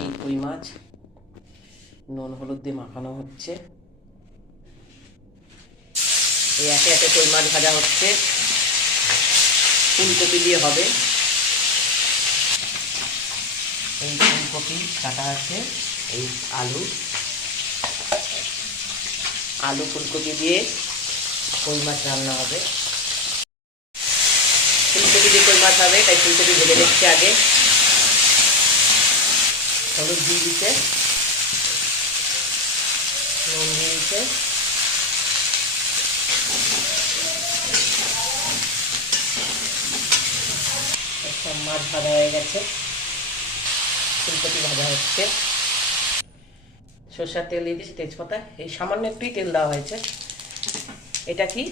এই কই মাছ নুন হলুদ দিয়ে মাখানো হচ্ছে। এই একে একে কই মাছ ভাজা হচ্ছে। ফুলকপি দিয়ে হবে। এই ফুলকপি কাটা আছে, এই আলু আলু ফুলকপি দিয়ে কই মাছ রান্না হবে। ফুলকপি দিয়ে কই মাছ হবে, তাই ফুলকপি ভেজে নিচ্ছে আগে। হলুদ দিয়ে দিচ্ছে, নুন দিয়ে দিচ্ছে, সব মাছ ভাজা হয়ে গেছে। ফুলকপি ভাজা হচ্ছে। সরষের তেল দিয়ে দিয়েছি, তেজপাতা, এই সামান্য একটুই তেল দেওয়া হয়েছে। এটা কি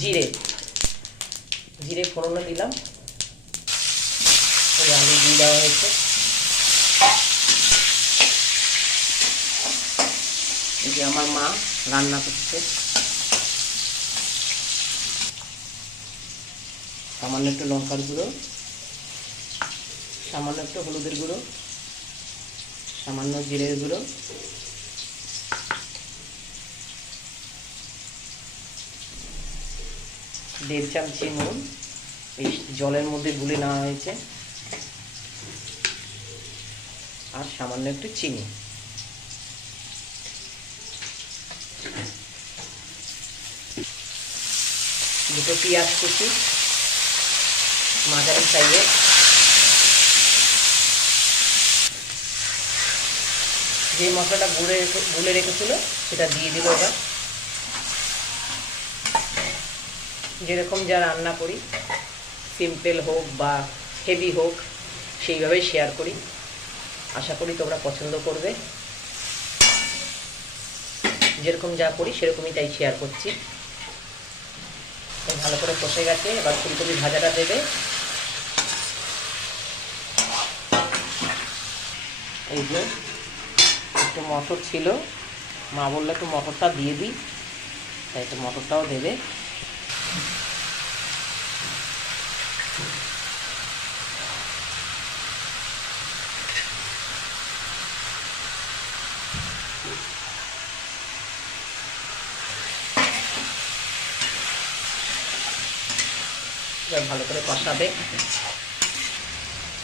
জিরে জিরে ফোড়নে দিলাম। ওই আলু দিয়ে দেওয়া হয়েছে। এই যে আমার মা রান্না করছে। সামান্য একটু লঙ্কার গুঁড়ো, সামান্য একটু হলুদের গুঁড়ো, সামান্য জিরের গুঁড়ো, 1.5 চামচি নুন, এই জলের মধ্যে গুলে নেওয়া হয়েছে, আর সামান্য একটু চিনি। দুটো পেঁয়াজ কুচি মাঝারি সাইজের, যে মশলাটা গুলে রেখেছিল সেটা দিয়ে দিল। এবার যেরকম যা রান্না করি, সিম্পল হোক বা হেভি হোক, সেইভাবেই শেয়ার করি। আশা করি তোমরা পছন্দ করবে। যেরকম যা করি সেরকমই তাই শেয়ার করছি। ভালো করে কষে গেছে, এবার ফুলকপি ভাজাটা দেবে। এই যে একটু মটর ছিল, মা বললো একটু মটরটা দিয়ে দিই, তাই একটু মটরটাও দেবে। এবার ভালো করে কষাবে।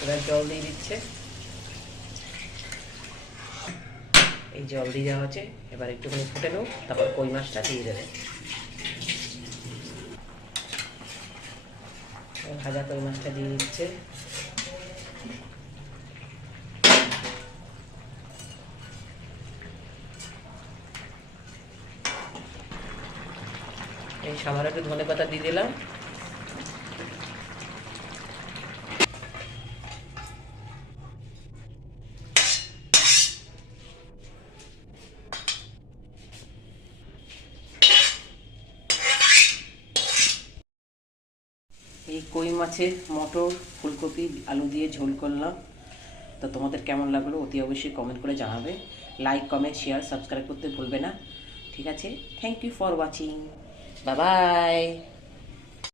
এবার জল দিয়ে দিচ্ছে। এই জল দিয়ে দেওয়া হচ্ছে। এবার একটুখানি ফুটে নেব, তারপর কই মাছটা দিয়ে দেবে। ভাজা কই মাছটা দিয়ে দিচ্ছে। এই সামান্য একটু ধনেপাতা দিয়ে দিলাম। এই কই মাছের মটর ফুলকপি আলু দিয়ে ঝোল করলাম। তো তোমাদের কেমন লাগলো অতি অবশ্যই কমেন্ট করে জানাবে। লাইক কমেন্ট শেয়ার সাবস্ক্রাইব করতে ভুলবে না। ঠিক আছে, thank you for watching, bye by.